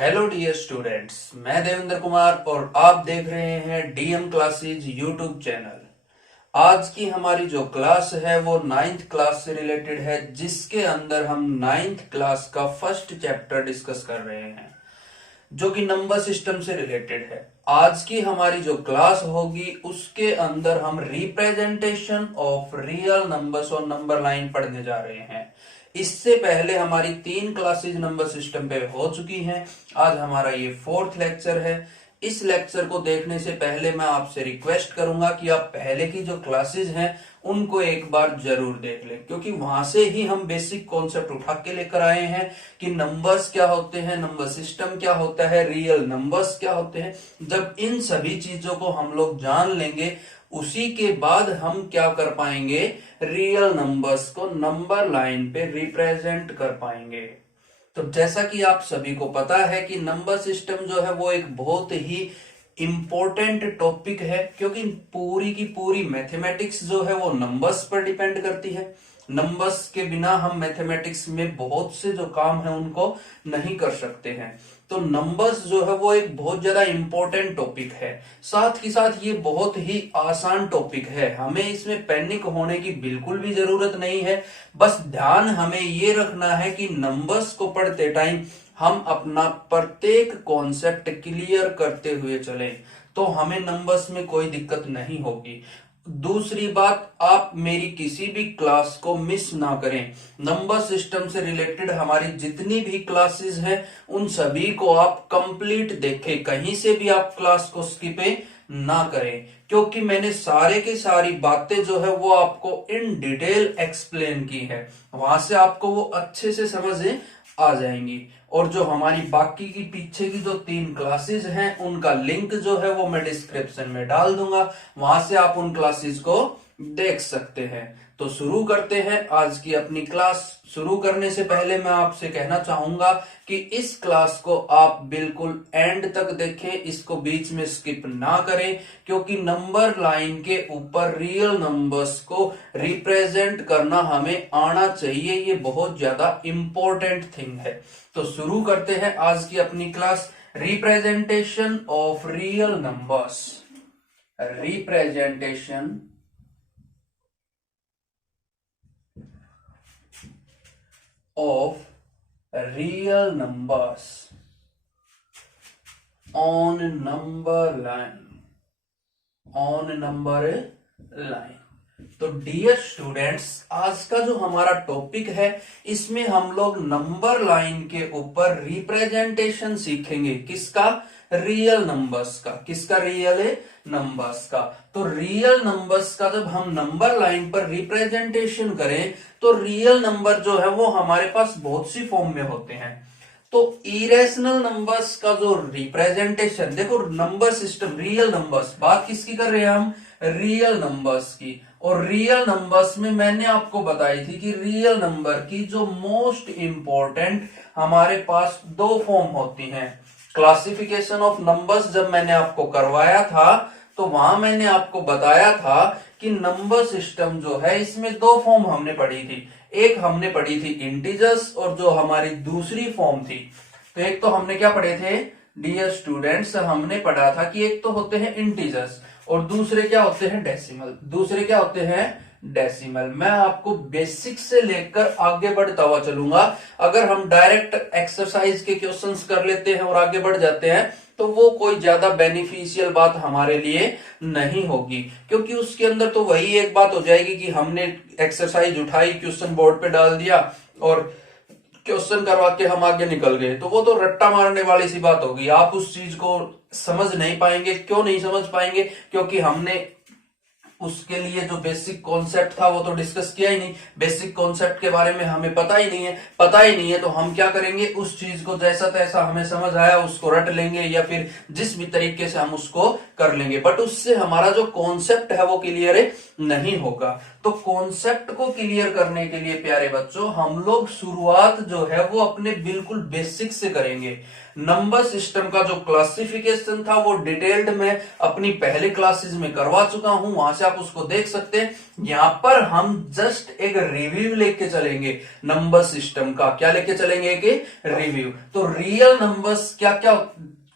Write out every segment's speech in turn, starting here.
Hello dear students, मैं देवेंद्र कुमार और आप देख रहे हैं डीएम क्लासेज यूट्यूब चैनल। आज की हमारी जो क्लास है वो नाइन्थ क्लास से रिलेटेड है, जिसके अंदर हम नाइन्थ क्लास का फर्स्ट चैप्टर डिस्कस कर रहे हैं जो कि नंबर सिस्टम से रिलेटेड है। आज की हमारी जो क्लास होगी उसके अंदर हम रिप्रेजेंटेशन ऑफ रियल नंबर्स और नंबर लाइन पढ़ने जा रहे हैं। इससे पहले हमारी 3 क्लासेज नंबर सिस्टम पे हो चुकी हैं। आज हमारा ये 4th लेक्चर है। इस लेक्चर को देखने से पहले मैं आपसे रिक्वेस्ट करूंगा कि आप पहले की जो क्लासेज हैं उनको एक बार जरूर देख लें, क्योंकि वहां से ही हम बेसिक कॉन्सेप्ट उठा के लेकर आए हैं कि नंबर्स क्या होते हैं, नंबर सिस्टम क्या होता है, रियल नंबर्स क्या होते हैं। जब इन सभी चीजों को हम लोग जान लेंगे, उसी के बाद हम क्या कर पाएंगे, रियल नंबर्स को नंबर लाइन पे रिप्रेजेंट कर पाएंगे। तो जैसा कि आप सभी को पता है कि नंबर सिस्टम जो है वो एक बहुत ही इंपॉर्टेंट टॉपिक है, क्योंकि पूरी की पूरी मैथमेटिक्स जो है वो नंबर्स पर डिपेंड करती है। नंबर्स के बिना हम मैथमेटिक्स में बहुत से जो काम है उनको नहीं कर सकते हैं। तो नंबर्स जो है वो एक बहुत ज्यादा इंपॉर्टेंट टॉपिक है। साथ ही साथ ये बहुत ही आसान टॉपिक है, हमें इसमें पैनिक होने की बिल्कुल भी जरूरत नहीं है। बस ध्यान हमें ये रखना है कि नंबर्स को पढ़ते टाइम हम अपना प्रत्येक कॉन्सेप्ट क्लियर करते हुए चलें, तो हमें नंबर्स में कोई दिक्कत नहीं होगी। दूसरी बात, आप मेरी किसी भी क्लास को मिस ना करें। नंबर सिस्टम से रिलेटेड हमारी जितनी भी क्लासेस हैं उन सभी को आप कंप्लीट देखें, कहीं से भी आप क्लास को स्किप ना करें, क्योंकि मैंने सारे की सारी बातें जो है वो आपको इन डिटेल एक्सप्लेन की है। वहां से आपको वो अच्छे से समझ आ जाएंगी। और जो हमारी बाकी की पीछे की जो 3 क्लासेस हैं उनका लिंक जो है वो मैं डिस्क्रिप्शन में डाल दूंगा, वहां से आप उन क्लासेस को देख सकते हैं। तो शुरू करते हैं आज की अपनी क्लास। शुरू करने से पहले मैं आपसे कहना चाहूंगा कि इस क्लास को आप बिल्कुल एंड तक देखें, इसको बीच में स्किप ना करें, क्योंकि नंबर लाइन के ऊपर रियल नंबर्स को रिप्रेजेंट करना हमें आना चाहिए। ये बहुत ज्यादा इंपॉर्टेंट थिंग है। तो शुरू करते हैं आज की अपनी class, representation of real numbers. Representation of real numbers on number line। तो डियर स्टूडेंट्स, आज का जो हमारा टॉपिक है इसमें हम लोग नंबर लाइन के ऊपर रिप्रेजेंटेशन सीखेंगे। किसका? रियल नंबर्स का। किसका? रियल नंबर्स का। तो रियल नंबर्स का जब हम नंबर लाइन पर रिप्रेजेंटेशन करें तो रियल नंबर जो है वो हमारे पास बहुत सी फॉर्म में होते हैं। तो इरेशनल नंबर्स का जो रिप्रेजेंटेशन, देखो नंबर सिस्टम रियल नंबर्स, बात किसकी कर रहे हैं हम? रियल नंबर्स की। और रियल नंबर्स में मैंने आपको बताई थी कि रियल नंबर की जो मोस्ट इंपॉर्टेंट हमारे पास 2 फॉर्म होती हैं। क्लासिफिकेशन ऑफ नंबर्स जब मैंने आपको करवाया था तो वहां मैंने आपको बताया था कि नंबर सिस्टम जो है इसमें 2 फॉर्म हमने पढ़ी थी। एक हमने पढ़ी थी इंटीजर्स, और जो हमारी दूसरी फॉर्म थी, तो एक तो हमने क्या पढ़े थे डियर स्टूडेंट्स, हमने पढ़ा था कि एक तो होते हैं इंटीजर्स और दूसरे क्या होते हैं? डेसिमल। दूसरे क्या होते हैं? डेसिमल। मैं आपको बेसिक से लेकर आगे बढ़ता हुआ चलूंगा। अगर हम डायरेक्ट एक्सरसाइज के क्वेश्चंस कर लेते हैं और आगे बढ़ जाते हैं तो वो कोई ज्यादा बेनिफिशियल बात हमारे लिए नहीं होगी, क्योंकि उसके अंदर तो वही एक बात हो जाएगी कि हमने एक्सरसाइज उठाई, क्वेश्चन बोर्ड पे डाल दिया और क्वेश्चन करवा के हम आगे निकल गए, तो वो तो रट्टा मारने वाली सी बात होगी। आप उस चीज को समझ नहीं पाएंगे। क्यों नहीं समझ पाएंगे? क्योंकि हमने उसके लिए जो बेसिक कॉन्सेप्ट था वो तो डिस्कस किया ही नहीं। बेसिक कॉन्सेप्ट के बारे में हमें पता ही नहीं है तो हम क्या करेंगे, उस चीज को जैसा तैसा हमें समझ आया उसको रट लेंगे या फिर जिस भी तरीके से हम उसको कर लेंगे, बट उससे हमारा जो कॉन्सेप्ट है वो क्लियर नहीं होगा। तो कॉन्सेप्ट को क्लियर करने के लिए प्यारे बच्चों हम लोग शुरुआत जो है वो अपने बिल्कुल बेसिक से करेंगे। नंबर सिस्टम का जो क्लासिफिकेशन था वो डिटेल्ड में अपनी पहले क्लासेस में करवा चुका हूं, वहां से आप उसको देख सकते हैं। यहां पर हम जस्ट एक रिव्यू लेके चलेंगे नंबर सिस्टम का। क्या लेके चलेंगे? एक रिव्यू। तो रियल नंबर्स क्या क्या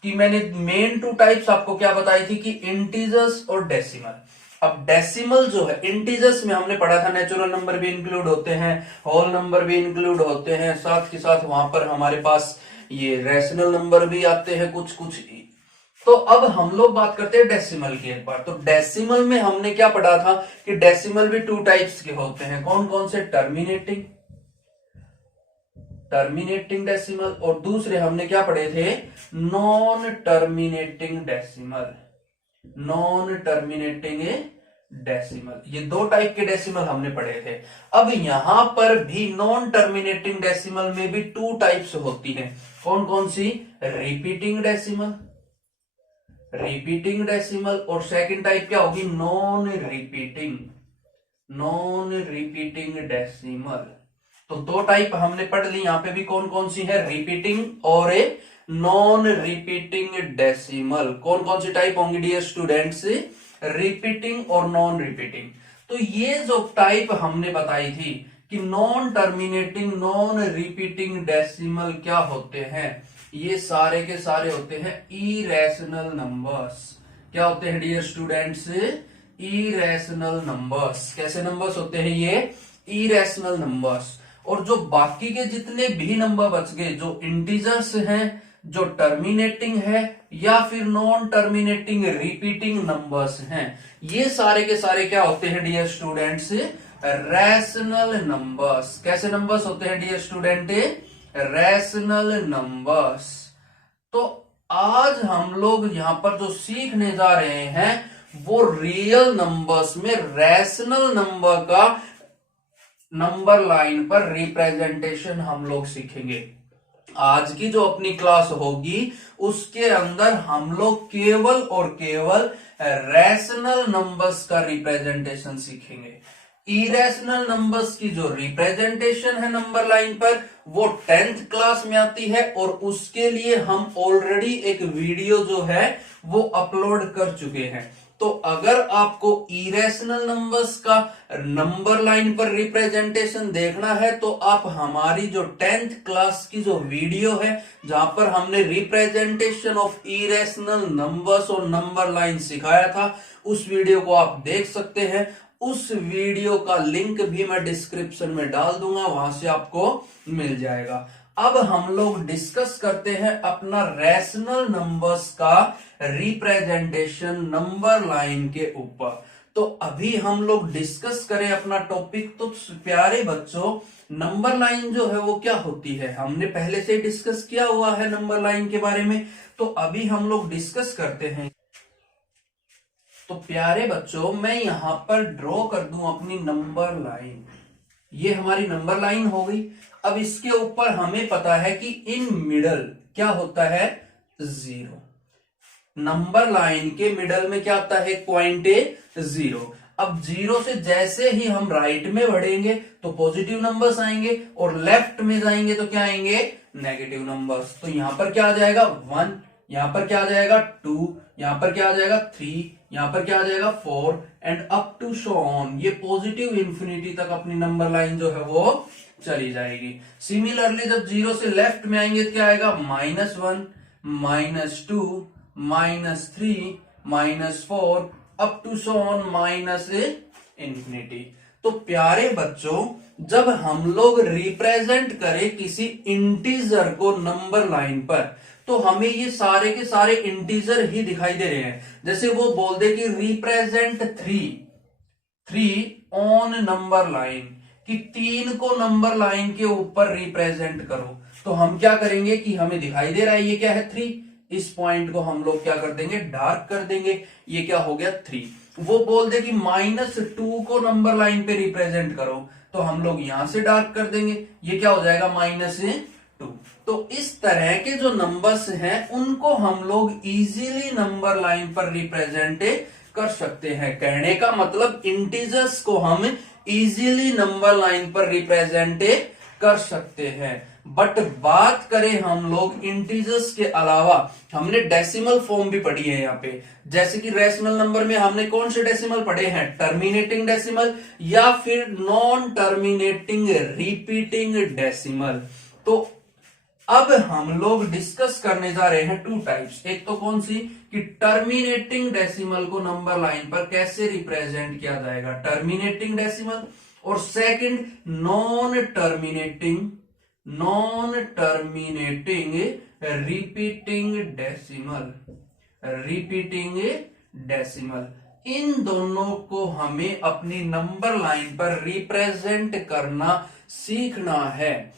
कि मैंने मेन टू टाइप्स आपको क्या बताई थी कि इंटीजर्स और डेसिमल। अब डेसिमल जो है, इंटीजर्स में हमने पढ़ा था नेचुरल नंबर भी इंक्लूड होते हैं, होल नंबर भी इंक्लूड होते हैं, साथ के साथ वहां पर हमारे पास ये रैशनल नंबर भी आते हैं कुछ कुछ। तो अब हम लोग बात करते हैं डेसिमल की एक बार। तो डेसिमल में हमने क्या पढ़ा था कि डेसिमल भी टू टाइप्स के होते हैं। कौन कौन से? टर्मिनेटिंग डेसिमल, और दूसरे हमने क्या पढ़े थे? Non terminating decimal. Non terminating decimal, ये दो टाइप के डेसिमल हमने पढ़े थे। अब यहां पर भी नॉन टर्मिनेटिंग डेसिमल में भी टू टाइप्स होती हैं। कौन कौन सी? रिपीटिंग डेसिमल और सेकंड टाइप क्या होगी? Non repeating decimal. तो दो टाइप हमने पढ़ ली। यहां पे भी कौन कौन सी है? रिपीटिंग और नॉन रिपीटिंग डेसिमल। कौन कौन सी टाइप होंगी डियर स्टूडेंट्स? रिपीटिंग और नॉन रिपीटिंग। तो ये जो टाइप हमने बताई थी कि non terminating non repeating decimal क्या होते हैं, ये सारे के सारे होते हैं इरेशनल नंबर्स। क्या होते हैं डियर स्टूडेंट्स? Irrational numbers. कैसे नंबर्स होते हैं ये? Irrational numbers. और जो बाकी के जितने भी नंबर बच गए, जो इंटीजर्स हैं, जो टर्मिनेटिंग है या फिर नॉन टर्मिनेटिंग रिपीटिंग नंबर्स हैं, ये सारे के सारे क्या होते हैं डियर स्टूडेंट्स? Rational numbers. कैसे नंबर्स होते हैं डियर स्टूडेंट? Rational numbers. तो आज हम लोग यहां पर जो सीखने जा रहे हैं वो रियल नंबर्स में रैशनल नंबर का नंबर लाइन पर रिप्रेजेंटेशन हम लोग सीखेंगे। आज की जो अपनी क्लास होगी उसके अंदर हम लोग केवल और केवल रैशनल नंबर्स का रिप्रेजेंटेशन सीखेंगे। इरेशनल नंबर्स की जो रिप्रेजेंटेशन है नंबर लाइन पर वो 10th क्लास में आती है, और उसके लिए हम ऑलरेडी एक वीडियो जो है वो अपलोड कर चुके हैं। तो अगर आपको इरेशनल नंबर्स का नंबर लाइन पर रिप्रेजेंटेशन देखना है तो आप हमारी जो 10th क्लास की जो वीडियो है जहां पर हमने रिप्रेजेंटेशन ऑफ इरेशनल नंबर्स और नंबर लाइन सिखाया था, उस वीडियो को आप देख सकते हैं। उस वीडियो का लिंक भी मैं डिस्क्रिप्शन में डाल दूंगा, वहां से आपको मिल जाएगा। अब हम लोग डिस्कस करते हैं अपना रैशनल नंबर्स का रिप्रेजेंटेशन नंबर लाइन के ऊपर। तो अभी हम लोग डिस्कस करें अपना टॉपिक। तो प्यारे बच्चों, नंबर लाइन जो है वो क्या होती है, हमने पहले से डिस्कस किया हुआ है नंबर लाइन के बारे में। तो अभी हम लोग डिस्कस करते हैं। तो प्यारे बच्चों, मैं यहां पर ड्रॉ कर दूं अपनी नंबर लाइन। ये हमारी नंबर लाइन हो गई। अब इसके ऊपर हमें पता है कि इन मिडल क्या होता है? 0। नंबर लाइन के मिडल में क्या आता है? पॉइंट 0। अब 0 से जैसे ही हम राइट में बढ़ेंगे तो पॉजिटिव नंबर्स आएंगे, और लेफ्ट में जाएंगे तो क्या आएंगे? Negative numbers. तो यहां पर क्या आ जाएगा? 1, यहां पर क्या आ जाएगा? 2, यहां पर क्या आ जाएगा? 3, यहां पर क्या आ जाएगा? 4 and up to so on. ये पॉजिटिव इंफिनिटी तक अपनी नंबर लाइन जो है वो चली जाएगी। सिमिलरली जब 0 से लेफ्ट में आएंगे तो क्या आएगा? -1, -2, -3, -4 up to so on -infinity. तो प्यारे बच्चों, जब हम लोग रिप्रेजेंट करें किसी इंटीजर को नंबर लाइन पर, तो हमें ये सारे के सारे इंटीजर ही दिखाई दे रहे हैं। जैसे वो बोल दे कि रिप्रेजेंट 3 ऑन नंबर लाइन, कि 3 को नंबर लाइन के ऊपर रिप्रेजेंट करो, तो हम क्या करेंगे कि हमें दिखाई दे रहा है ये क्या है? 3। इस पॉइंट को हम लोग क्या कर देंगे? डार्क कर देंगे। ये क्या हो गया? 3। वो बोल दे कि -2 को नंबर लाइन पे रिप्रेजेंट करो, तो हम लोग यहां से डार्क कर देंगे। ये क्या हो जाएगा? -2। तो इस तरह के जो नंबर्स हैं उनको हम लोग इजीली नंबर लाइन पर रिप्रेजेंट कर सकते हैं। कहने का मतलब इंटीजर्स को हम इजीली नंबर लाइन पर रिप्रेजेंट कर सकते हैं। बट बात करें हम लोग इंटीजर्स के अलावा, हमने डेसिमल फॉर्म भी पढ़ी है यहाँ पे। जैसे कि रेशनल नंबर में हमने कौन से डेसिमल पढ़े हैं, टर्मिनेटिंग डेसिमल या फिर नॉन टर्मिनेटिंग रिपीटिंग डेसिमल। तो अब हम लोग डिस्कस करने जा रहे हैं टू टाइप्स। एक तो कौन सी, कि टर्मिनेटिंग डेसिमल को नंबर लाइन पर कैसे रिप्रेजेंट किया जाएगा, टर्मिनेटिंग डेसिमल। और second non terminating repeating decimal. इन दोनों को हमें अपनी नंबर लाइन पर रिप्रेजेंट करना सीखना है।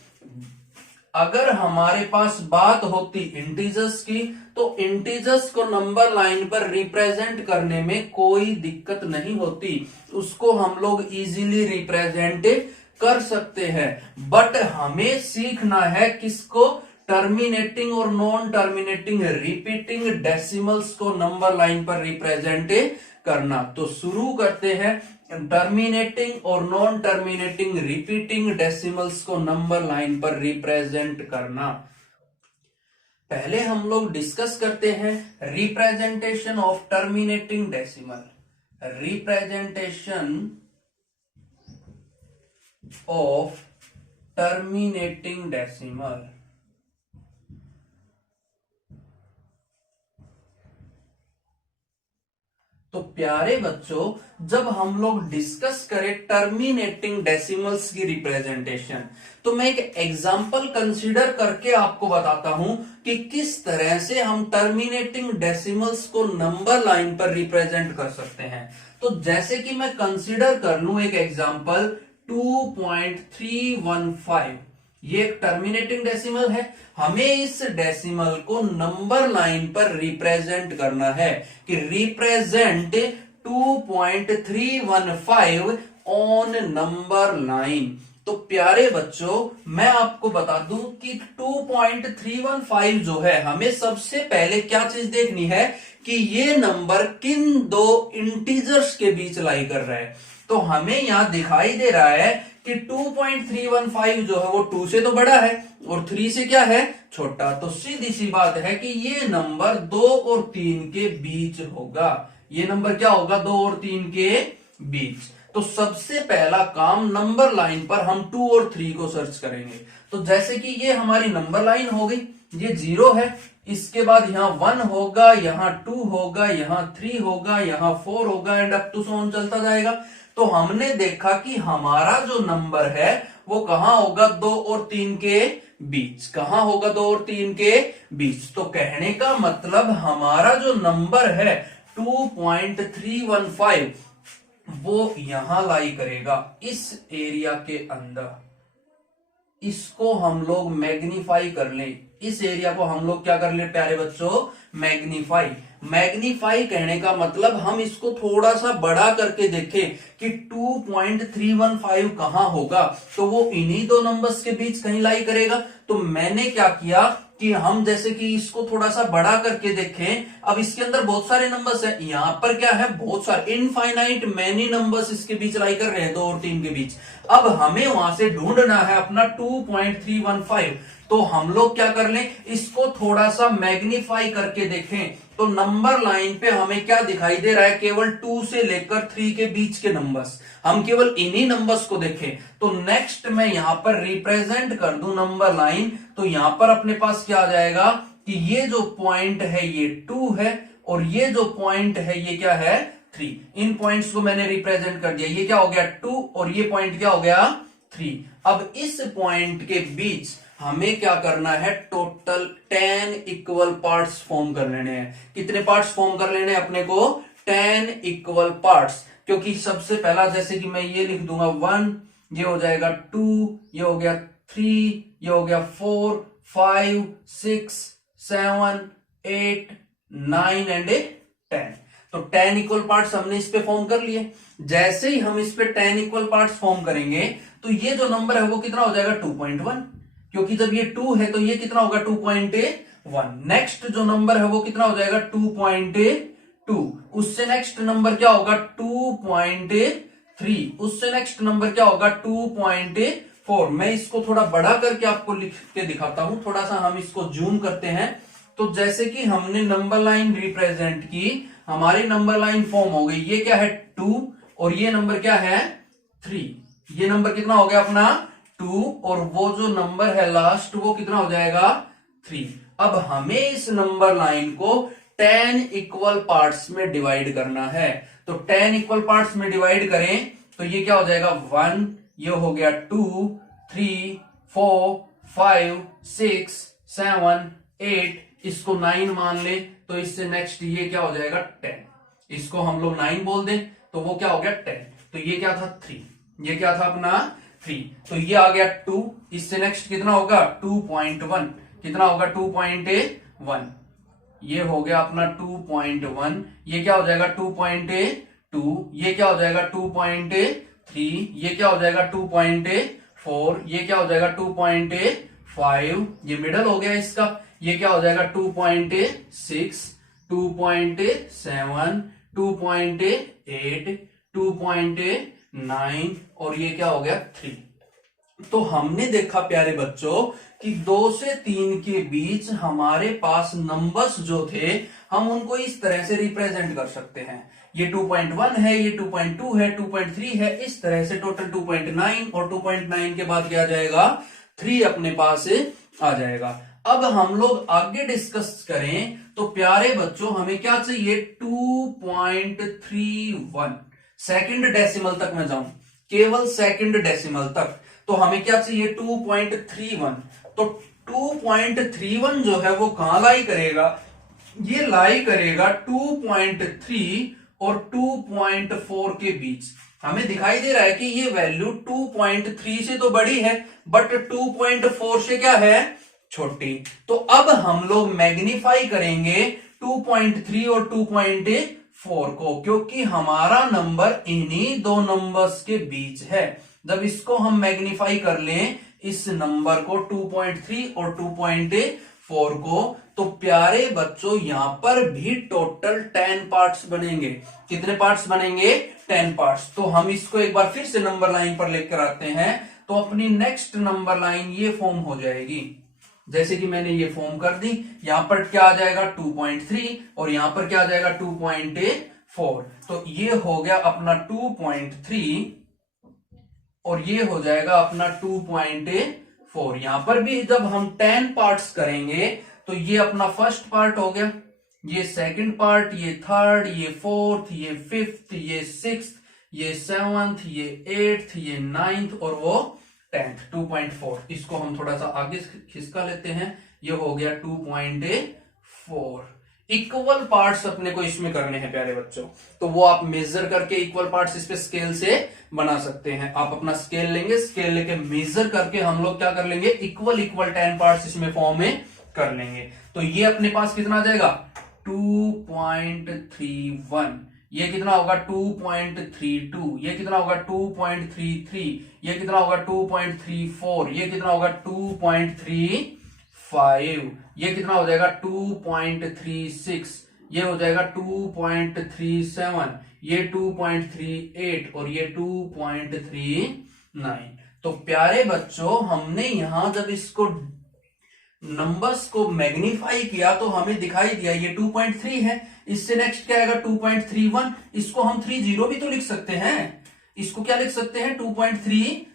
अगर हमारे पास बात होती इंटीजर्स की, तो इंटीजर्स को नंबर लाइन पर रिप्रेजेंट करने में कोई दिक्कत नहीं होती, उसको हम लोग इजीली रिप्रेजेंट कर सकते हैं। बट हमें सीखना है किसको, टर्मिनेटिंग और नॉन टर्मिनेटिंग रिपीटिंग डेसिमल्स को नंबर लाइन पर रिप्रेजेंट करना। तो शुरू करते हैं, टर्मिनेटिंग और नॉन टर्मिनेटिंग रिपीटिंग डेसिमल्स को नंबर लाइन पर रिप्रेजेंट करना। पहले हम लोग डिस्कस करते हैं representation of terminating decimal. Representation of terminating decimal. तो प्यारे बच्चों, जब हम लोग डिस्कस करें टर्मिनेटिंग डेसिमल्स की रिप्रेजेंटेशन, तो मैं एक एग्जांपल कंसीडर करके आपको बताता हूं कि किस तरह से हम टर्मिनेटिंग डेसिमल्स को नंबर लाइन पर रिप्रेजेंट कर सकते हैं। तो जैसे कि मैं कंसीडर कर लूं एक एग्जांपल 2.315, ये एक टर्मिनेटिंग डेसिमल है। हमें इस डेसिमल को नंबर लाइन पर रिप्रेजेंट करना है कि रिप्रेजेंट 2.315 ऑन नंबर लाइन। तो प्यारे बच्चों, मैं आपको बता दूं कि 2.315 जो है, हमें सबसे पहले क्या चीज देखनी है कि ये नंबर किन दो इंटीजर्स के बीच लाई कर रहा है। तो हमें यहां दिखाई दे रहा है कि 2.315 जो है वो 2 से तो बड़ा है और 3 से क्या है, छोटा। तो सीधी सी बात है कि ये नंबर 2 और 3 के बीच होगा। ये नंबर क्या होगा, 2 और 3 के बीच। तो सबसे पहला काम, नंबर लाइन पर हम 2 और 3 को सर्च करेंगे। तो जैसे कि ये हमारी नंबर लाइन हो गई, ये 0 है, इसके बाद यहाँ 1 होगा, यहाँ 2 होगा, यहाँ 3 होगा, यहाँ 4 होगा, and up to so on चलता जाएगा। तो हमने देखा कि हमारा जो नंबर है वो कहां होगा, 2 और 3 के बीच। कहां होगा, 2 और 3 के बीच। तो कहने का मतलब हमारा जो नंबर है 2.315 वो यहां लाई करेगा, इस एरिया के अंदर। इसको हम लोग मैग्नीफाई कर लें, इस एरिया को हम लोग क्या कर ले प्यारे बच्चों, मैग्नीफाई। मैग्नीफाई कहने का मतलब हम इसको थोड़ा सा बड़ा करके देखें कि 2.315 कहां होगा, तो वो इन्हीं दो नंबर्स के बीच कहीं लाई करेगा। तो मैंने क्या किया कि हम जैसे कि इसको थोड़ा सा बड़ा करके देखें। अब इसके अंदर बहुत सारे नंबर्स हैं, यहां पर क्या है, बहुत सारे इनफाइनाइट मैनी नंबर्स इसके बीच लाई कर रहे हैं, 2 और 3 के बीच। अब हमें वहां से ढूंढना है अपना 2.315। तो हम लोग क्या कर लें, इसको थोड़ा सा मैग्नीफाई करके देखें। तो नंबर लाइन पे हमें क्या दिखाई दे रहा है, केवल 2 से लेकर 3 के बीच के नंबर्स। हम केवल इन्हीं नंबर्स को देखें। तो नेक्स्ट मैं यहां पर रिप्रेजेंट कर दूं नंबर लाइन, तो यहां पर अपने पास क्या आ जाएगा कि ये जो पॉइंट है ये 2 है, और ये जो पॉइंट है ये क्या है, 3। इन पॉइंट्स को मैंने रिप्रेजेंट कर दिया। ये क्या हो गया, 2, और ये पॉइंट क्या हो गया, 3। अब इस पॉइंट के बीच हमें क्या करना है, टोटल 10 इक्वल पार्ट्स फॉर्म कर लेने हैं। कितने पार्ट्स फॉर्म कर लेने हैं अपने को, 10 इक्वल पार्ट्स। क्योंकि सबसे पहला, जैसे कि मैं ये लिख दूंगा 1, ये हो जाएगा 2, ये हो गया 3, ये हो गया 4, 5, 6, 7, 8, 9 एंड 10। तो 10 इक्वल पार्ट्स हमने इस पे फॉर्म कर लिए। जैसे ही हम इस पे 10 इक्वल पार्ट्स फॉर्म करेंगे, तो ये जो नंबर है वो कितना हो जाएगा, 2.1। क्योंकि जब ये 2 है तो ये कितना होगा, 2.1। नेक्स्ट जो नंबर है वो कितना हो जाएगा, 2.2। उससे नेक्स्ट नंबर क्या होगा, 2.3। उससे नेक्स्ट नंबर क्या होगा, 2.4। 4। मैं इसको थोड़ा बड़ा करके आपको लिख के दिखाता हूं, थोड़ा सा हम इसको जूम करते हैं। तो जैसे कि हमने नंबर लाइन रिप्रेजेंट की, हमारी नंबर लाइन फॉर्म हो गई। ये क्या है 2 और ये नंबर क्या है 3। ये नंबर कितना हो गया अपना 2 और वो जो नंबर है लास्ट वो कितना हो जाएगा 3। अब हमें इस नंबर लाइन को 10 इक्वल पार्ट्स में डिवाइड करना है। तो 10 इक्वल पार्ट्स में डिवाइड करें तो ये क्या हो जाएगा 1, ये हो गया 2, 3, 4, 5, 6, 7, 8, इसको 9 मान ले तो इससे नेक्स्ट ये क्या हो जाएगा 10। इसको हम लोग 9 बोल दें तो वो क्या हो गया 10। तो ये क्या था 3, ये क्या था अपना 3। तो ये आ गया 2, इससे नेक्स्ट कितना होगा 2.1, कितना होगा 2.1। ये हो गया अपना 2.1। ये क्या हो जाएगा 2.2, ये क्या हो जाएगा 2.3, ये क्या हो जाएगा 2.4, ये क्या हो जाएगा 2.5, ये मिडल हो गया इसका। ये क्या हो जाएगा 2.6, 2.7, 2.8, 2.9 और ये क्या हो गया 3। तो हमने देखा प्यारे बच्चों कि 2 से 3 के बीच हमारे पास नंबर्स जो थे हम उनको इस तरह से रिप्रेजेंट कर सकते हैं। ये 2.1 है, ये 2.2 है, 2.3 है, इस तरह से टोटल 2.9 और 2.9 के बाद क्या आ जाएगा 3 अपने पास आ जाएगा। अब हम लोग आगे डिस्कस करें तो प्यारे बच्चों हमें क्या चाहिए 2.31 सेकंड डेसिमल तक मैं जाऊं, केवल सेकंड डेसिमल तक। तो हमें क्या चाहिए 2.31। तो 2.31 जो है वो कहां लाई करेगा, ये लाई करेगा 2.3 और 2.4 के बीच। हमें दिखाई दे रहा है कि ये वैल्यू 2.3 से तो बड़ी है बट 2.4 से क्या है छोटी। तो अब हम लोग मैग्नीफाई करेंगे 2.3 और 2.4 को, क्योंकि हमारा नंबर इन्हीं दो नंबर्स के बीच है। जब इसको हम मैग्नीफाई कर लें इस नंबर को 2.3 और 2.4 को, तो प्यारे बच्चों यहां पर भी टोटल 10 पार्ट्स बनेंगे। कितने पार्ट्स बनेंगे 10 पार्ट्स। तो हम इसको एक बार फिर से नंबर लाइन पर लेकर आते हैं तो अपनी नेक्स्ट नंबर लाइन ये फॉर्म हो जाएगी। जैसे कि मैंने ये फॉर्म कर दी, यहां पर क्या आ जाएगा 2.3 और यहां पर क्या आ जाएगा 2.4। तो ये हो गया अपना 2.3 और ये हो जाएगा अपना 2.4। यहां पर भी जब हम 10 पार्ट्स करेंगे तो ये अपना फर्स्ट पार्ट हो गया, ये सेकंड पार्ट, ये थर्ड, ये फोर्थ, ये फिफ्थ, ये सिक्स्थ, ये सेवंथ, ये एट्थ, ये नाइन्थ और वो 10th 2.4। इसको हम थोड़ा सा आगे खिसका लेते हैं, ये हो गया 2.4। इक्वल पार्ट्स अपने को इसमें करने हैं प्यारे बच्चों। तो वो आप मेजर करके इक्वल पार्ट्स इस पे स्केल से बना सकते हैं। आप अपना स्केल लेंगे, स्केल लेके मेजर करके हम लोग क्या कर लेंगे इक्वल 10 पार्ट्स इसमें फॉर्म में कर लेंगे। तो ये अपने पास कितना आ जाएगा 2.31, ये कितना होगा 2.32, ये कितना होगा 2.33, ये कितना होगा 2.34, ये कितना होगा 2.35, ये कितना हो जाएगा 2.36, ये हो जाएगा 2.37, ये 2.38 और ये 2.39। तो प्यारे बच्चों हमने यहां जब इसको नंबर्स को मैग्नीफाई किया तो हमें दिखाई दिया ये 2.3 है। इससे नेक्स्ट क्या आएगा 2.31, इसको हम 30 भी तो लिख सकते हैं। इसको क्या लिख सकते हैं 2.30।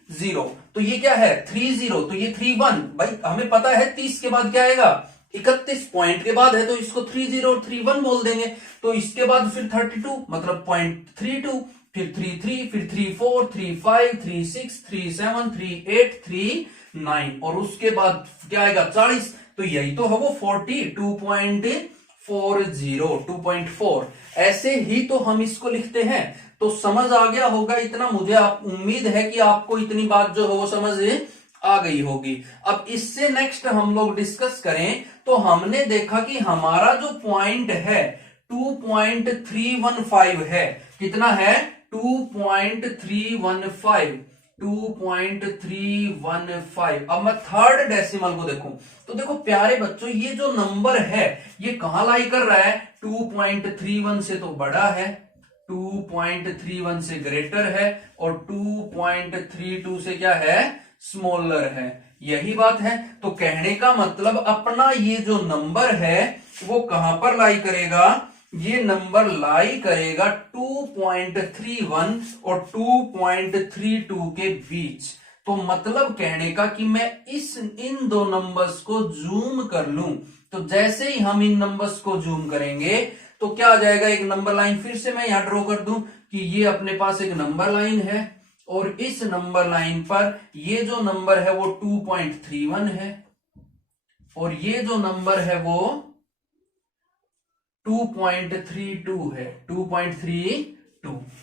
तो ये क्या है 30, तो ये 31। भाई हमें पता है 30 के बाद क्या आएगा 31 पॉइंट के बाद है, तो इसको 30 और 31 बोल देंगे। तो इसके बाद फिर 32 मतलब 0.32, फिर 33, फिर 34, 35, 36, 37, 38, 39 और उसके बाद क्या आएगा 40। तो यही तो है वो 40, 2.40, ऐसे ही तो हम इसको लिखते हैं। तो समझ आ गया होगा इतना, मुझे आप उम्मीद है कि आपको इतनी बात जो है वो समझ आ गई होगी। अब इससे नेक्स्ट हम लोग डिस्कस करें तो हमने देखा कि हमारा जो पॉइंट है 2.315 है। कितना है 2.315, 2.315। अब मैं थर्ड डेसिमल को देखूं तो देखो प्यारे बच्चों ये जो नंबर है ये कहां लाई कर रहा है 2.31 से तो बड़ा है, 2.31 से ग्रेटर है और 2.32 से क्या है स्मॉलर है। यही बात है। तो कहने का मतलब अपना ये जो नंबर है वो कहां पर लाई करेगा, ये नंबर लाई करेगा 2.31 और 2.32 के बीच। तो मतलब कहने का कि मैं इन दो नंबर्स को जूम कर लूं, तो जैसे ही हम इन नंबर्स को जूम करेंगे तो क्या आ जाएगा, एक नंबर लाइन फिर से मैं यहां ड्रॉ कर दूं कि ये अपने पास एक नंबर लाइन है और इस नंबर लाइन पर ये जो नंबर है वो 2.31 है और ये जो नंबर है वो 2.32 है, 2.32।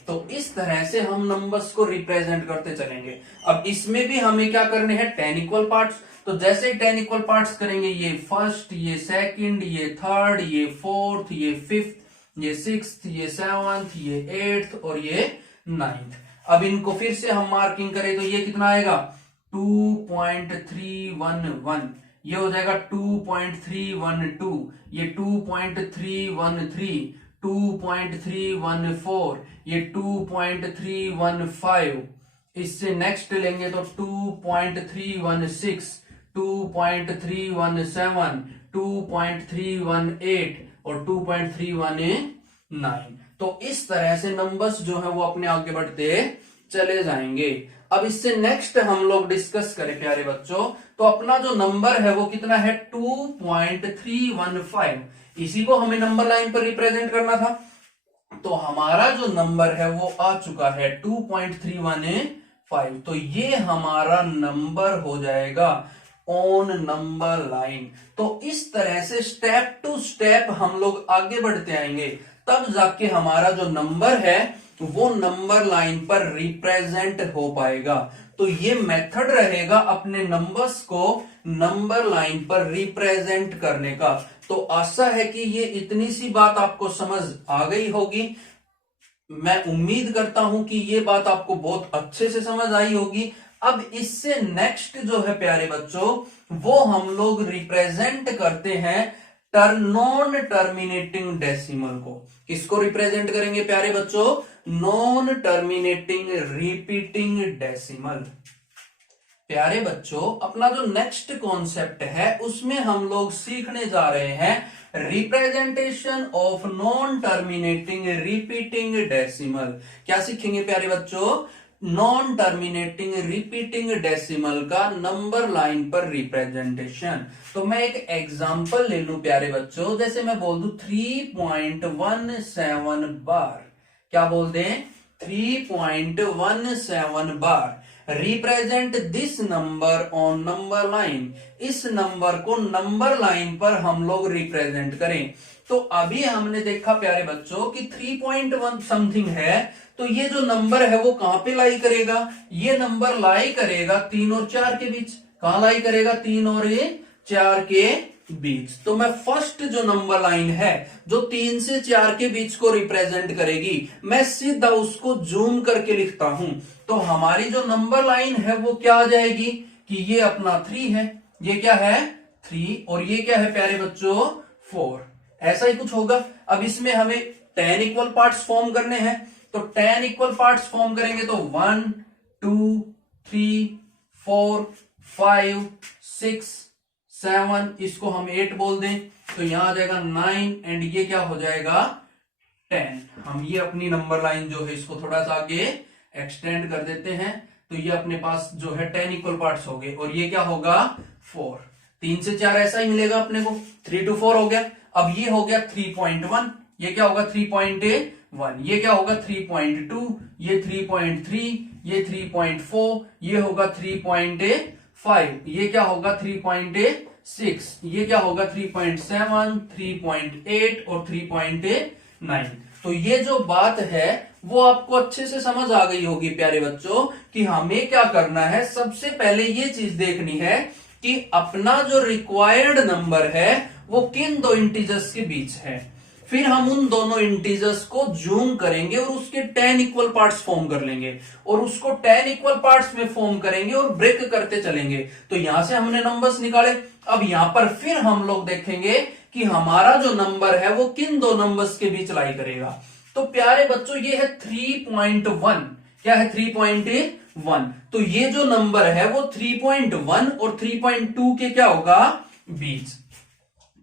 तो इस तरह से हम नंबर्स को रिप्रेजेंट करते चलेंगे। अब इसमें भी हमें क्या करने हैं, 10 इक्वल पार्ट्स। तो जैसे ही 10 इक्वल पार्ट्स करेंगे, ये फर्स्ट, ये सेकंड, ये थर्ड, ये फोर्थ, ये फिफ्थ, ये सिक्स्थ, ये सेवंथ, ये एट्थ और ये नाइन्थ। अब इनको फिर से हम मार्किंग करें तो ये कितना आएगा, 2.311, ये हो जाएगा 2.312, ये 2.313, 2.314, ये 2.315। इससे नेक्स्ट लेंगे तो 2.316, 2.317, 2.318 और 2.319। तो इस तरह से नंबर्स जो है वो अपने आगे बढ़ते चले जाएंगे। अब इससे नेक्स्ट हम लोग डिस्कस करें प्यारे बच्चों, तो अपना जो नंबर है वो कितना है, 2.315। इसी को हमें नंबर लाइन पर रिप्रेजेंट करना था। तो हमारा जो नंबर है वो आ चुका है 2.315। तो ये हमारा नंबर हो जाएगा ऑन नंबर लाइन। तो इस तरह से स्टेप टू स्टेप हम लोग आगे बढ़ते आएंगे, तब जाके हमारा जो नंबर है वो नंबर लाइन पर रिप्रेजेंट हो पाएगा। तो ये मेथड रहेगा अपने नंबर्स को नंबर लाइन पर रिप्रेजेंट करने का। तो आशा है कि ये इतनी सी बात आपको समझ आ गई होगी। मैं उम्मीद करता हूं कि ये बात आपको बहुत अच्छे से समझ आई होगी। अब इससे नेक्स्ट जो है प्यारे बच्चों, वो हम लोग रिप्रेजेंट करते हैं नॉन टर्मिनेटिंग डेसिमल को। किसको रिप्रेजेंट करेंगे प्यारे बच्चों, नॉन टर्मिनेटिंग रिपीटिंग डेसिमल। प्यारे बच्चों अपना जो नेक्स्ट कॉन्सेप्ट है उसमें हम लोग सीखने जा रहे हैं representation of non terminating repeating decimal. क्या सीखेंगे प्यारे बच्चों, नॉन टर्मिनेटिंग रिपीटिंग डेसिमल का नंबर लाइन पर रिप्रेजेंटेशन। तो मैं एक एग्जांपल ले लूं प्यारे बच्चों, जैसे मैं बोल दूं 3.17 बार। क्या बोल दें, 3.17 बार। Represent this number on number line. इस नंबर को नंबर लाइन पर हम लोग रिप्रेजेंट करें। तो अभी हमने देखा प्यारे बच्चों कि 3.1 समथिंग है, तो ये जो नंबर है वो कहां पे लाई करेगा, ये नंबर लाई करेगा 3 और 4 के बीच। कहां लाई करेगा, 3 और 4 के बीच। तो मैं फर्स्ट जो नंबर लाइन है जो 3 से 4 के बीच को रिप्रेजेंट करेगी, मैं सीधा उसको जूम करके लिखता हूं। तो हमारी जो नंबर लाइन है वो क्या आ जाएगी कि ये अपना 3 है, ये क्या है 3, और ये क्या है प्यारे बच्चों 4। ऐसा ही कुछ होगा। अब इसमें हमें 10 इक्वल पार्ट्स फॉर्म करने हैं। तो 10 इक्वल पार्ट्स फॉर्म करेंगे तो 1 2 3 4 5 6 7, इसको हम 8 बोल दें तो यहां आ जाएगा 9 एंड ये क्या हो जाएगा 10। हम ये अपनी नंबर लाइन जो है इसको थोड़ा सा आगे एक्सटेंड कर देते हैं। तो ये अपने पास जो है 10 इक्वल पार्ट्स हो गए और ये क्या होगा 4। 3 से 4 ऐसा ही मिलेगा अपने को, 3 to 4 हो गया। अब ये हो गया 3.1, ये क्या होगा 3.1, ये क्या होगा 3.2, ये 3.3, ये 3.4, ये होगा 3.5, ये क्या होगा 3.6, ये क्या होगा 3.7, 3.8 और 3.9। तो ये जो बात है वो आपको अच्छे से समझ आ गई होगी प्यारे बच्चों कि हमें क्या करना है। सबसे पहले ये चीज देखनी है कि अपना जो रिक्वायर्ड नंबर है वो किन दो इंटीजर्स के बीच है। फिर हम उन दोनों इंटीजर्स को जूम करेंगे और उसके 10 इक्वल पार्ट्स फॉर्म कर लेंगे और उसको 10 इक्वल पार्ट्स में फॉर्म करेंगे और ब्रेक करते चलेंगे। तो यहां से हमने नंबर्स निकाले। अब यहां पर फिर हम लोग देखेंगे कि हमारा जो नंबर है वो किन दो नंबर्स के बीच लाई करेगा। तो प्यारे बच्चों ये है 3.1, क्या है 3.1। 1। तो ये जो नंबर है वो 3.1 और 3.2 के क्या होगा, बीच।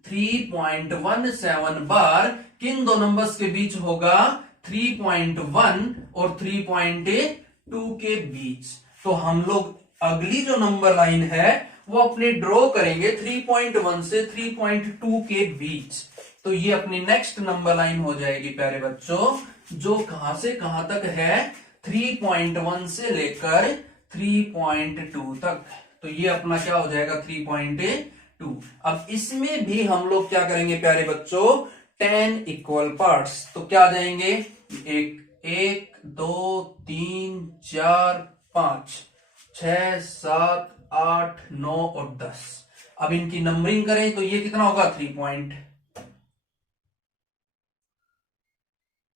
3.17 बार किन दो नंबर्स के बीच होगा, 3.1 और 3.2 के बीच। तो हम लोग अगली जो नंबर लाइन है वो अपने ड्रॉ करेंगे 3.1 से 3.2 के बीच। तो ये अपनी नेक्स्ट नंबर लाइन हो जाएगी प्यारे बच्चों, जो कहां से कहां तक है, 3.1 से लेकर 3.2 तक। तो ये अपना क्या हो जाएगा, 3.2। अब इसमें भी हम लोग क्या करेंगे प्यारे बच्चों, 10 इक्वल पार्ट्स। तो क्या आ जाएंगे, 1 2 3 4 5 6 7 8 9 और 10। अब इनकी नंबरिंग करें तो ये कितना होगा, 3.11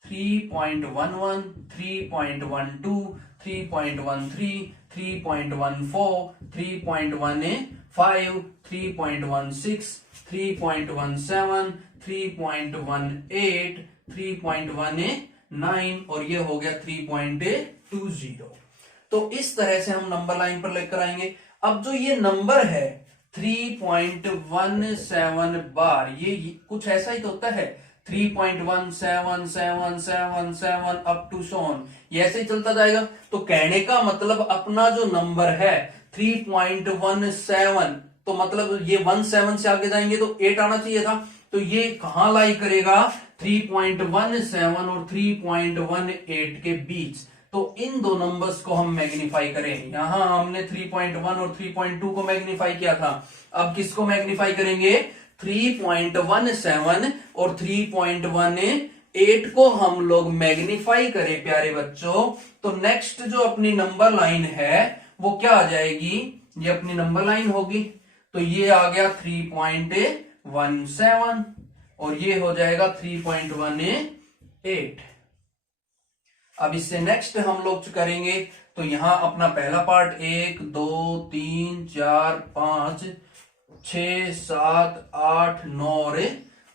3.12 3.13 3.14 3.15 3.16 3.17 3.18 3.19 और ये हो गया 3.20। तो इस तरह से हम नंबर लाइन पर लेकर आएंगे। अब जो ये नंबर है 3.17 बार, ये कुछ ऐसा ही तो होता है, 3.177777 अप टू सोन, ये ऐसे ही चलता जाएगा। तो कहने का मतलब अपना जो नंबर है 3.17, तो मतलब ये 17 से आगे जाएंगे तो 8 आना चाहिए था। तो ये कहां लाई करेगा, 3.17 और 3.18 के बीच। तो इन दो नंबर्स को हम मैग्नीफाई करें, यहां हमने 3.1 और 3.2 को मैग्नीफाई किया था, अब किसको मैग्नीफाई करेंगे, 3.17 और 3.18 को हम लोग मैग्नीफाई करें प्यारे बच्चों। तो नेक्स्ट जो अपनी नंबर लाइन है वो क्या आ जाएगी, ये अपनी नंबर लाइन होगी। तो ये आ गया 3.17 और ये हो जाएगा 3.18। अब इससे नेक्स्ट हम लोग करेंगे तो यहां अपना पहला पार्ट 1 2 3 4 5 6 7 8 9 और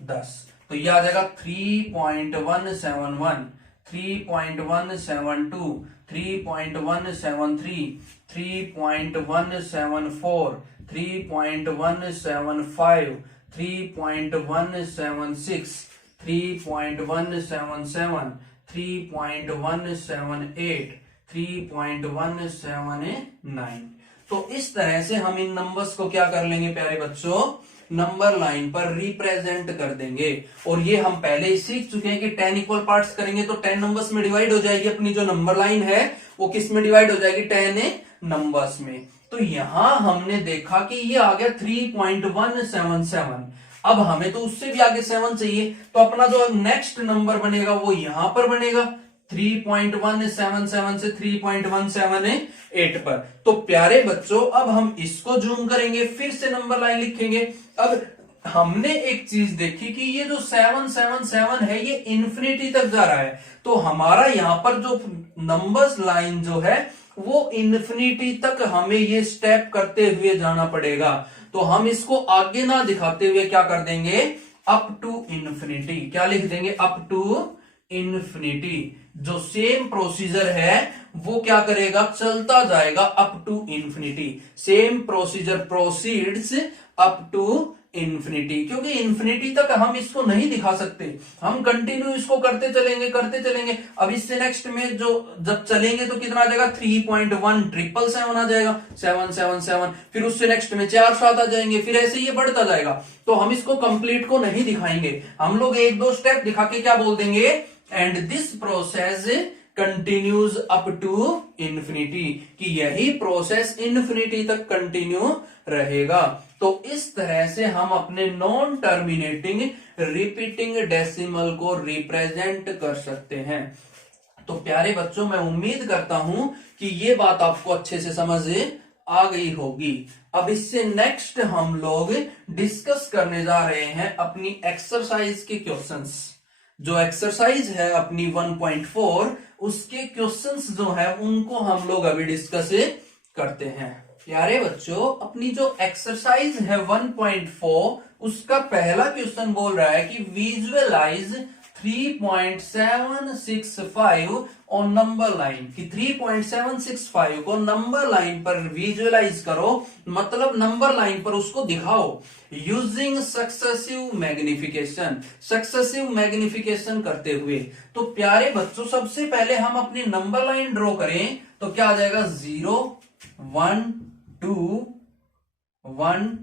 10। तो ये आ जाएगा 3.171 3.172 3.173 3.174 3.175 3.176 3.177 3.178 3.179। तो इस तरह से हम इन नंबर्स को क्या कर लेंगे प्यारे बच्चों, नंबर लाइन पर रिप्रेजेंट कर देंगे। और ये हम पहले ही सीख चुके हैं कि 10 इक्वल पार्ट्स करेंगे तो 10 नंबर्स में डिवाइड हो जाएगी। अपनी जो नंबर लाइन है वो किस में डिवाइड हो जाएगी, 10 नंबर्स में। तो यहां हमने देखा कि ये आ गया 3.177। अब हमें तो उससे भी आगे 7 चाहिए, तो अपना जो नेक्स्ट नंबर बनेगा वो यहां पर बनेगा 3.177 से 3.178 पर। तो प्यारे बच्चों अब हम इसको जूम करेंगे, फिर से नंबर लाइन लिखेंगे। अब हमने एक चीज देखी कि ये जो 777 है ये इन्फिनिटी तक जा रहा है, तो हमारा यहां पर जो नंबर्स लाइन जो है वो इन्फिनिटी तक हमें ये स्टेप करते हुए जाना पड़ेगा। तो हम इसको आगे ना दिखाते हुए क्या कर देंगे, अप टू इन्फिनिटी। क्या लिख देंगे, अप टू इन्फिनिटी। जो सेम प्रोसीजर है वो क्या करेगा, चलता जाएगा up to infinity. Same procedure proceeds up to infinity, क्योंकि इन्फिनिटी तक हम इसको नहीं दिखा सकते, हम कंटिन्यू इसको करते चलेंगे करते चलेंगे। अब इससे नेक्स्ट में जो जब चलेंगे तो कितना आ जाएगा, 3.1777 आ जाएगा, 777। फिर उससे नेक्स्ट में 4 7 आ जाएंगे, फिर ऐसे ये बढ़ता जाएगा। तो हम इसको कंप्लीट को नहीं दिखाएंगे, हम लोग 1 2 स्टेप दिखा के क्या बोल देंगे, and this process continues up to infinity, कि यही प्रोसेस इन्फिनिटी तक कंटिन्यू रहेगा। तो इस तरह से हम अपने नॉन टर्मिनेटिंग रिपीटिंग डेसिमल को रिप्रेजेंट कर सकते हैं। तो प्यारे बच्चों मैं उम्मीद करता हूं कि ये बात आपको अच्छे से समझ आ गई होगी। अब इससे नेक्स्ट हम लोग डिस्कस करने जा रहे हैं अपनी एक्सरसाइज के क्वेश्चंस। जो एक्सरसाइज है अपनी 1.4 उसके क्वेश्चंस जो है उनको हम लोग अभी डिस्कस करते हैं। प्यारे बच्चों अपनी जो एक्सरसाइज है 1.4 उसका पहला क्वेश्चन बोल रहा है कि विजुअलाइज 3.765 ऑन नंबर लाइन कि 3.765 को नंबर लाइन पर विजुअलाइज करो, मतलब नंबर लाइन पर उसको दिखाओ using successive magnification, successive magnification करते हुए। तो प्यारे बच्चों सबसे पहले हम अपनी नंबर लाइन ड्रॉ करें तो क्या आ जाएगा 0 1 2 1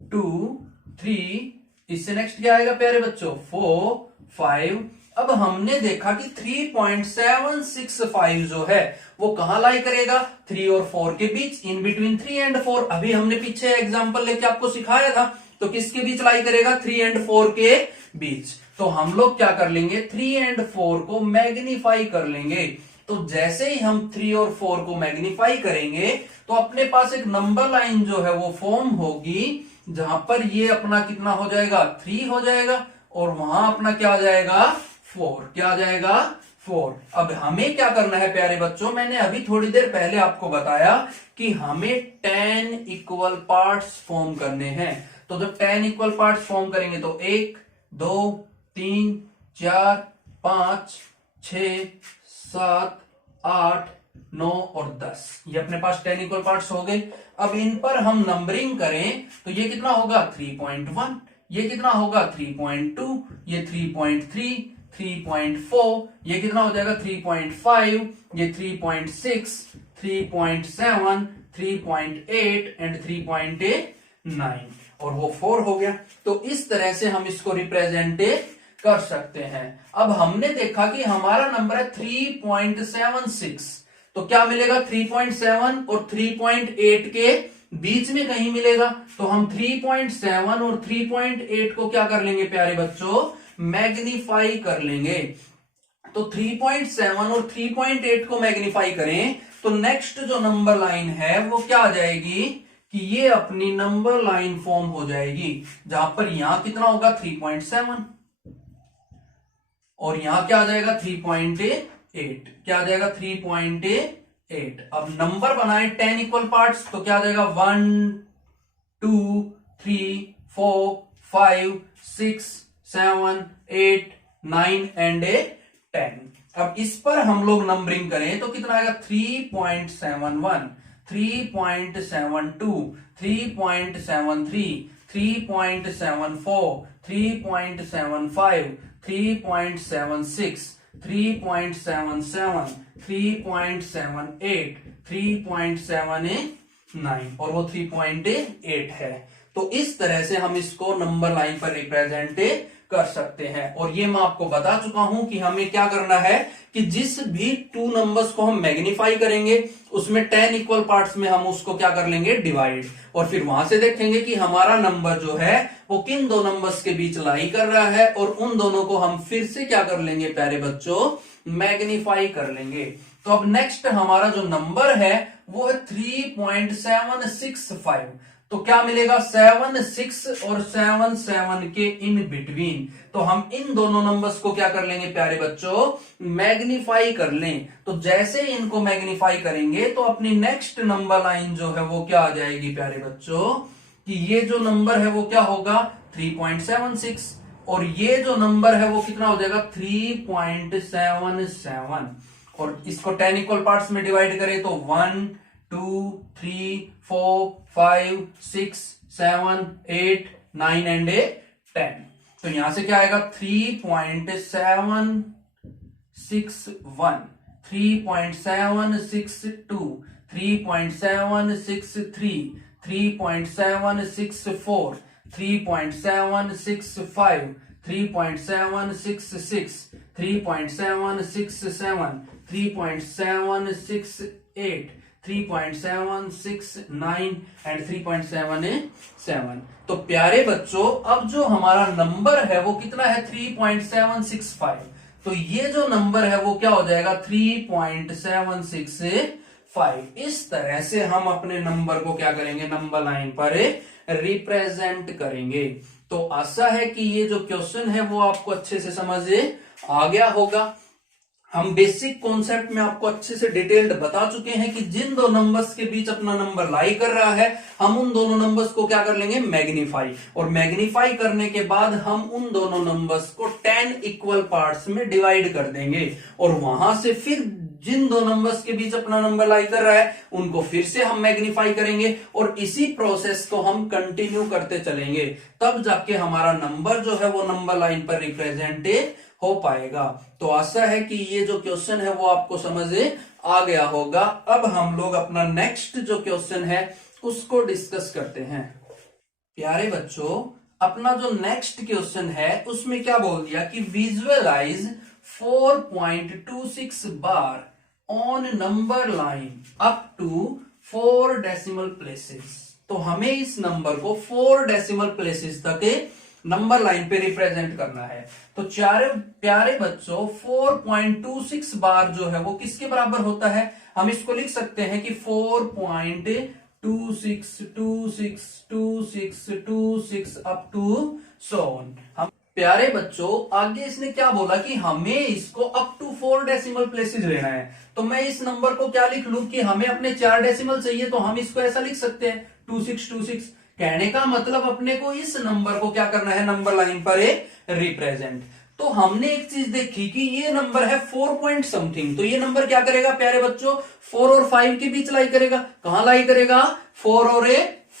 2 3, इससे नेक्स्ट क्या आएगा प्यारे बच्चों 4 5। अब हमने देखा कि 3.765 जो है वो कहां लाई करेगा 3 और 4 के बीच, इन बिटवीन 3 एंड 4। अभी हमने पीछे एग्जांपल लेके आपको सिखाया था, तो किसके बीच लाई करेगा 3 एंड 4 के बीच। तो हम लोग क्या कर लेंगे 3 एंड 4 को मैग्नीफाई कर लेंगे। तो जैसे ही हम 3 और 4 को मैग्नीफाई करेंगे तो अपने पास एक नंबर लाइन जो है वो फॉर्म होगी, जहां पर ये अपना कितना हो जाएगा 3 हो जाएगा और वहां अपना क्या आ जाएगा 4, क्या आ जाएगा 4। अब हमें क्या करना है प्यारे बच्चों, मैंने अभी थोड़ी देर पहले आपको बताया कि हमें 10 इक्वल पार्ट्स फॉर्म करने हैं। तो जब 10 इक्वल पार्ट्स फॉर्म करेंगे तो 1 2 3 4 5 6 7 8 9 और 10, ये अपने पास 10 इक्वल पार्ट्स हो गए। अब इन पर हम नंबरिंग करें तो ये कितना होगा 3.1, ये कितना होगा 3.2, ये 3.3 3.4, ये कितना हो जाएगा 3.5, ये 3.6 3.7 3.8 एंड 3.9 और वो 4 हो गया। तो इस तरह से हम इसको रिप्रेजेंट कर सकते हैं। अब हमने देखा कि हमारा नंबर है 3.76, तो क्या मिलेगा 3.7 और 3.8 के बीच में कहीं मिलेगा। तो हम 3.7 और 3.8 को क्या कर लेंगे प्यारे बच्चों मैग्नीफाई कर लेंगे। तो 3.7 और 3.8 को मैग्नीफाई करें तो नेक्स्ट जो नंबर लाइन है वो क्या आ जाएगी कि ये अपनी नंबर लाइन फॉर्म हो जाएगी, जहां पर यहां कितना होगा 3.7 और यहां क्या आ जाएगा 3.8, क्या आ जाएगा 3.8। अब नंबर बनाए 10 इक्वल पार्ट्स तो क्या आ जाएगा 1 2 3 4 5 6 7 8 9 एंड 10। अब इस पर हम लोग नंबरिंग करें तो कितना आएगा 3.71 3.72 3.73 3.74 3.75 3.76 3.77 3.78 3.79 और वो 3.8 है। तो इस तरह से हम इसको नंबर लाइन पर रिप्रेजेंट कर सकते हैं। और ये मैं आपको बता चुका हूं कि हमें क्या करना है कि जिस भी 2 नंबर्स को हम मैग्नीफाई करेंगे उसमें 10 इक्वल पार्ट्स में हम उसको क्या कर लेंगे डिवाइड, और फिर वहां से देखेंगे कि हमारा नंबर जो है वो किन 2 नंबर्स के बीच लाई कर रहा है, और उन दोनों को हम फिर से क्या कर लेंगे प्यारे बच्चों मैग्नीफाई कर लेंगे। तो अब नेक्स्ट हमारा जो नंबर है वो है 3.765। तो क्या मिलेगा 7 6 और 7 7 के इन बिटवीन। तो हम इन दोनों नंबर्स को क्या कर लेंगे प्यारे बच्चों मैग्नीफाई कर लें। तो जैसे इनको मैग्नीफाई करेंगे तो अपनी नेक्स्ट नंबर लाइन जो है वो क्या आ जाएगी प्यारे बच्चों कि ये जो नंबर है वो क्या होगा 3.76 और ये जो नंबर है वो कितना हो जाएगा 3.77। और इसको 10 इक्वल पार्ट्स में डिवाइड करें तो 1 2 3 4 5 6 7 8 9 एंड 10। तो यहां से क्या आएगा 3.761 3.762 3.763 3.764 3.765 3.766 3.767 3.768 3.769 एंड 3.77। तो प्यारे बच्चों अब जो हमारा नंबर है वो कितना है 3.765। तो ये जो नंबर है वो क्या हो जाएगा 3.765। इस तरह से हम अपने नंबर को क्या करेंगे नंबर लाइन पर रिप्रेजेंट करेंगे। तो आशा है कि ये जो क्वेश्चन है वो आपको अच्छे से समझ आ गया होगा। हम बेसिक कॉन्सेप्ट में आपको अच्छे से डिटेल्ड बता चुके हैं कि जिन 2 नंबर्स के बीच अपना नंबर लाई कर रहा है हम उन दोनों नंबर्स को क्या कर लेंगे मैग्नीफाई, और मैग्नीफाई करने के बाद हम उन दोनों नंबर्स को 10 10 इक्वल पार्ट्स में डिवाइड कर देंगे और वहां से फिर जिन दो नंबर्स के बीच अपना नंबर लाई कर रहा है उनको फिर से हम मैग्नीफाई करेंगे और इसी प्रोसेस को हम कंटिन्यू करते चलेंगे, तब जाके हमारा नंबर जो है वो नंबर लाइन पर रिप्रेजेंट हो पाएगा। तो आशा है कि ये जो क्वेश्चन है वो आपको समझ आ गया होगा। अब हम लोग अपना नेक्स्ट जो क्वेश्चन है उसको डिस्कस करते हैं। प्यारे बच्चों, अपना जो नेक्स्ट क्वेश्चन है उसमें क्या बोल दिया कि visualise 4.26 bar on number line up to 4 decimal places. तो हमें इस नंबर को 4 डेसिमल प्लेसेस तक नंबर लाइन पे रिप्रेजेंट करना है। तो प्यारे बच्चों, 4.26 बार जो है वो किसके बराबर होता है? हम इसको लिख सकते हैं कि 4.26262626 अप टू सोन। हम प्यारे बच्चों, आगे इसने क्या बोला कि हमें इसको अप टू 4 डेसिमल प्लेसेस लेना है। तो मैं इस नंबर को क्या लिख लूं कि हमें अपने 4 डेसिमल चाहिए, तो हम इसको ऐसा लिख सकते हैं 2626। कहने का मतलब अपने को इस नंबर को क्या करना है, नंबर लाइन पर रिप्रेजेंट। तो हमने एक चीज देखी कि ये नंबर है 4 पॉइंट समथिंग, तो ये नंबर क्या करेगा प्यारे बच्चों, 4 और 5 के बीच लाई करेगा। कहां लाई करेगा? 4 और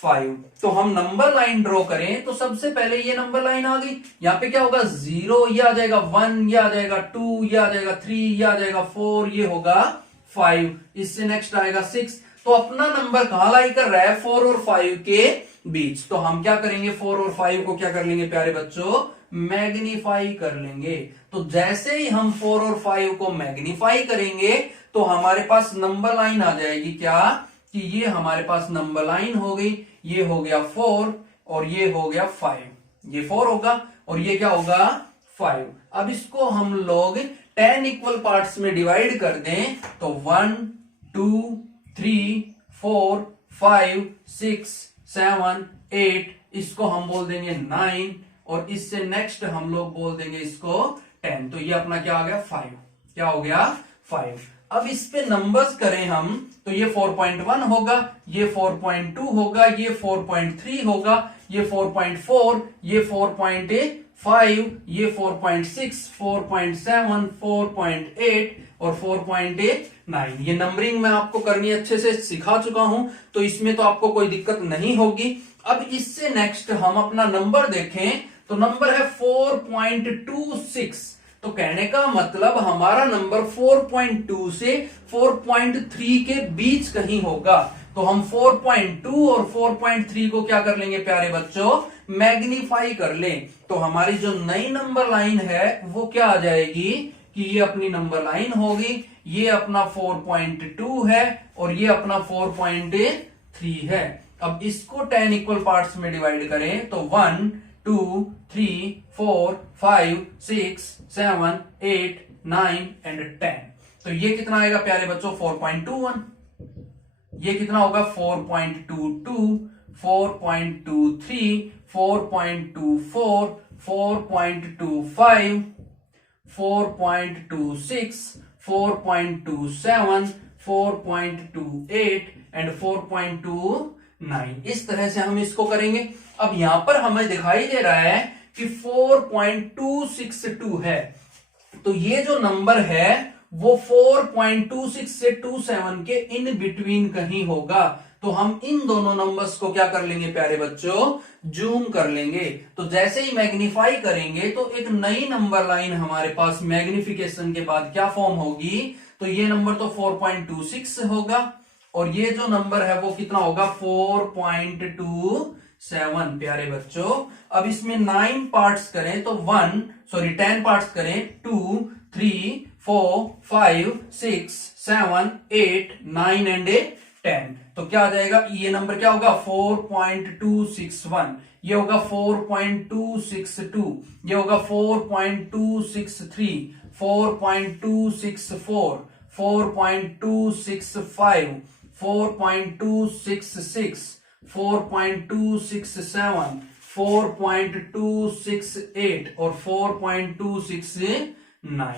5। तो हम नंबर लाइन ड्रॉ करें तो सबसे पहले ये नंबर लाइन आ गई। यहाँ पे क्या होगा? 0 ये आ जाएगा, 1 ये आ जाएगा, 2 ये आ जाएगा, 3 ये आ जाएगा, 4 ये होगा 5। इससे नेक्स्ट आएगा 6। तो अपना नंबर कहां लाई कर रहा है? 4 और 5 के बीच। तो हम क्या करेंगे, 4 और 5 को क्या कर लेंगे प्यारे बच्चों, मैग्नीफाई कर लेंगे। तो जैसे ही हम 4 और 5 को मैग्नीफाई करेंगे तो हमारे पास नंबर लाइन आ जाएगी क्या, कि ये हमारे पास नंबर लाइन हो गई। ये हो गया 4 और ये हो गया 5। ये 4 होगा और ये क्या होगा, 5। अब इसको हम लोग 10 इक्वल पार्ट्स में डिवाइड कर दें तो 1 2 3 4 5 6 7 8, इसको हम बोल देंगे 9 और इससे नेक्स्ट हम लोग बोल देंगे इसको 10। तो ये अपना क्या आ गया, 5। क्या हो गया, 5। अब इस पे नंबर्स करें हम तो ये 4.1 होगा, ये 4.2 होगा, ये 4.3 होगा, ये 4.4, ये 4.5, ये 4.6, 4.7, 4.8 और 4.9। ये नंबरिंग मैं आपको करनी अच्छे से सिखा चुका हूं, तो इसमें तो आपको कोई दिक्कत नहीं होगी। अब इससे नेक्स्ट हम अपना नंबर देखें तो नंबर है 4.26। तो कहने का मतलब हमारा नंबर 4.2 से 4.3 के बीच कहीं होगा। तो हम 4.2 और 4.3 को क्या कर लेंगे प्यारे बच्चों, मैग्नीफाई कर लें। तो हमारी जो नई नंबर लाइन है वो क्या आ जाएगी कि ये अपनी नंबर लाइन होगी। ये अपना 4.2 है और ये अपना 4.3 है। अब इसको 10 इक्वल पार्ट्स में डिवाइड करें तो 1 2 3 4 5 6 7 8 9 एंड 10। तो ये कितना आएगा प्यारे बच्चों, 4.21। ये कितना होगा, 4.22, 4.23, 4.24, 4.25, 4.26, 4.27, 4.28 एंड 4.29। इस तरह से हम इसको करेंगे। अब यहां पर हमें दिखाई दे रहा है कि 4.262 है, तो ये जो नंबर है वो 4.26 से 27 के इन बिटवीन कहीं होगा। तो हम इन दोनों नंबर्स को क्या कर लेंगे प्यारे बच्चों, जूम कर लेंगे। तो जैसे ही मैग्नीफाई करेंगे तो एक नई नंबर लाइन हमारे पास मैग्निफिकेशन के बाद क्या फॉर्म होगी, तो ये नंबर तो 4.26 होगा और ये जो नंबर है वो कितना होगा, 4.27 प्यारे बच्चों। अब इसमें 9 पार्ट्स करें तो 10 पार्ट्स करें 2 3 4 5 6 7 8 9 एंड 10। तो क्या आ जाएगा, ये नंबर क्या होगा, 4.261, ये होगा 4.262, ये होगा 4.263, 4.264, 4.265, 4.266, 4.267, 4.268 और 4.269।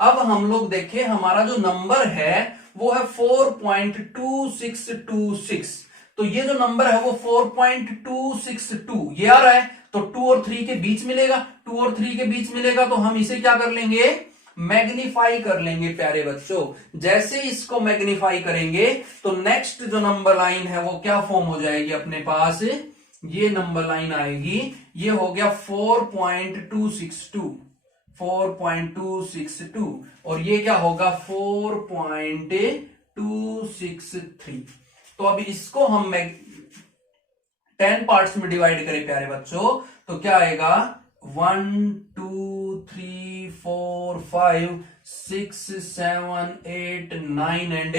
अब हम लोग देखें हमारा जो नंबर है वो है 4.2626। तो ये जो नंबर है वो 4.262 ये आ रहा है, तो 2 और 3 के बीच मिलेगा। 2 और 3 के बीच मिलेगा तो हम इसे क्या कर लेंगे, मैग्नीफाई कर लेंगे प्यारे बच्चों। जैसे इसको मैग्नीफाई करेंगे तो नेक्स्ट जो नंबर लाइन है वो क्या फॉर्म हो जाएगी अपने पास, ये नंबर लाइन आएगी, ये हो गया 4.262, 4.262 और ये क्या होगा 4.263। तो अभी इसको हम 10 पार्ट्स में डिवाइड करें प्यारे बच्चों तो क्या आएगा 1 2 3 4 5 6 7 8 9 एंड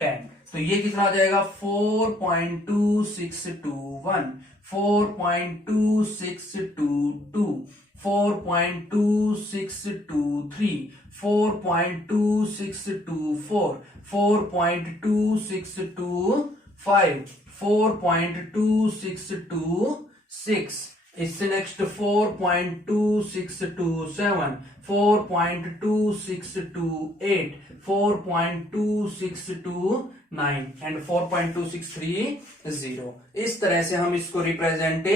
10। तो ये कितना आ जाएगा 4.2621, 4.2622, 4.2623, 4.2624, 4.2625, 4.2626, इससे नेक्स्ट 4.2627, 4.2628, 4.2629 एंड 4.2630। इस तरह से हम इसको रिप्रेजेंट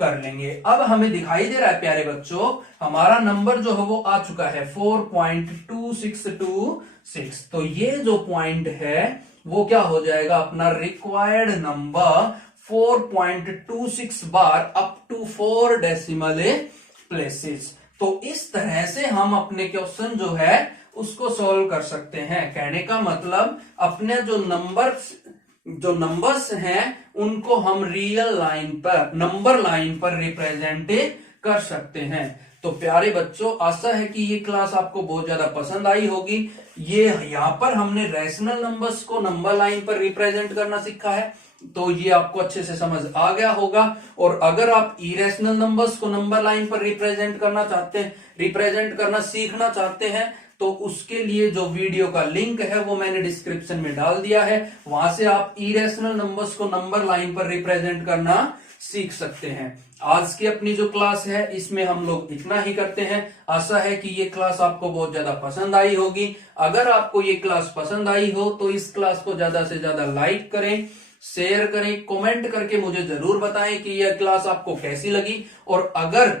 कर लेंगे। अब हमें दिखाई दे रहा है प्यारे बच्चों हमारा नंबर जो है वो आ चुका है 4.2626। तो ये जो पॉइंट है वो क्या हो जाएगा अपना required number 4.26 bar up to 4 decimal places. तो इस तरह से हम अपने क्वेश्चन जो है उसको सॉल्व कर सकते हैं। कहने का मतलब अपने जो नंबर्स हैं उनको हम रियल लाइन पर, नंबर लाइन पर रिप्रेजेंट कर सकते हैं। तो प्यारे बच्चों आशा है कि ये क्लास आपको बहुत ज्यादा पसंद आई होगी। ये यहां पर हमने रैशनल नंबर्स को नंबर लाइन पर रिप्रेजेंट करना सीखा है, तो ये आपको अच्छे से समझ आ गया होगा। और अगर आप इरेशनल नंबर्स को नंबर लाइन पर रिप्रेजेंट करना सीखना चाहते हैं तो उसके लिए जो वीडियो का लिंक है वो मैंने डिस्क्रिप्शन में डाल दिया है, वहां से आप इरेशनल नंबर्स को नंबर लाइन पर रिप्रेजेंट करना सीख सकते हैं। आज की अपनी जो क्लास है इसमें हम लोग इतना ही करते हैं। आशा है कि ये क्लास आपको बहुत ज्यादा पसंद आई होगी। अगर आपको ये क्लास पसंद आई हो तो इस क्लास को ज्यादा से ज्यादा लाइक करें, शेयर करें, कमेंट करके मुझे जरूर बताएं कि यह क्लास आपको कैसी लगी। और अगर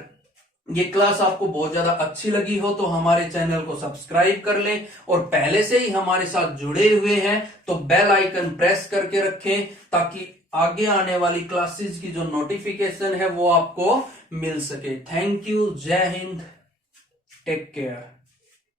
ये क्लास आपको बहुत ज्यादा अच्छी लगी हो तो हमारे चैनल को सब्सक्राइब कर लें, और पहले से ही हमारे साथ जुड़े हुए हैं तो बेल आइकन प्रेस करके रखें ताकि आगे आने वाली क्लासेस की जो नोटिफिकेशन है वो आपको मिल सके। थैंक यू, जय हिंद, टेक केयर।